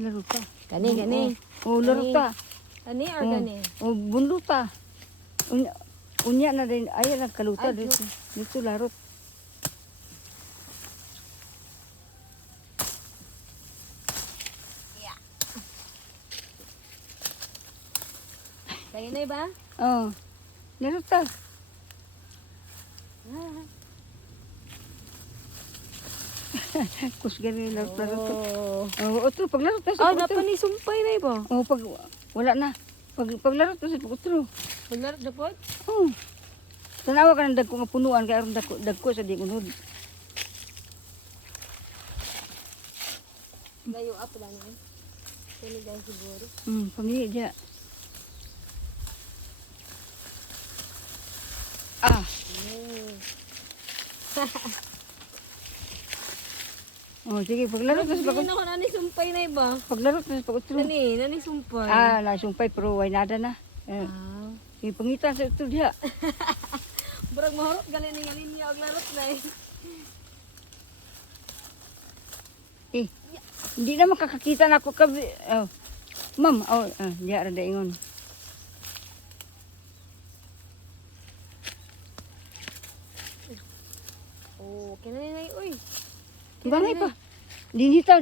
Laro ta. Gani. Oh, laro ta. Gani or gani? Oh, bunlo ta. Unya na din. Ay, nagkaluta Ay, dito. Dito larot. Gani na ba? Oh. Laro ta. Kusgani laro ta. Oh. Oh, otro paglaro ta Oh, sa otro. napanisumpay na ba? Oh, pag wala na. Paglaro ta sa otro. Paglarot na po? Oh. Tanawa ka ng dagko nga punuan kaya aron dagko sa di unod. Layo up lang eh. Kani guys siguro. Pamili dia. Ah, oh sige paglaro ta sa Hindi na ako nanisumpay na iba. paglaro ta sa otro. Gani, nanisumpay. Ah, nasumpay pero way nada na. Ah. Ipangitan sa otro dia. Burag mahurot gali ni nga linya og larot na eh. Hindi na makakakita na ako kabi. Oh. Ma'am, diya ra daingon. Oh, kinani na uy. Bangay pa. Dinitaw.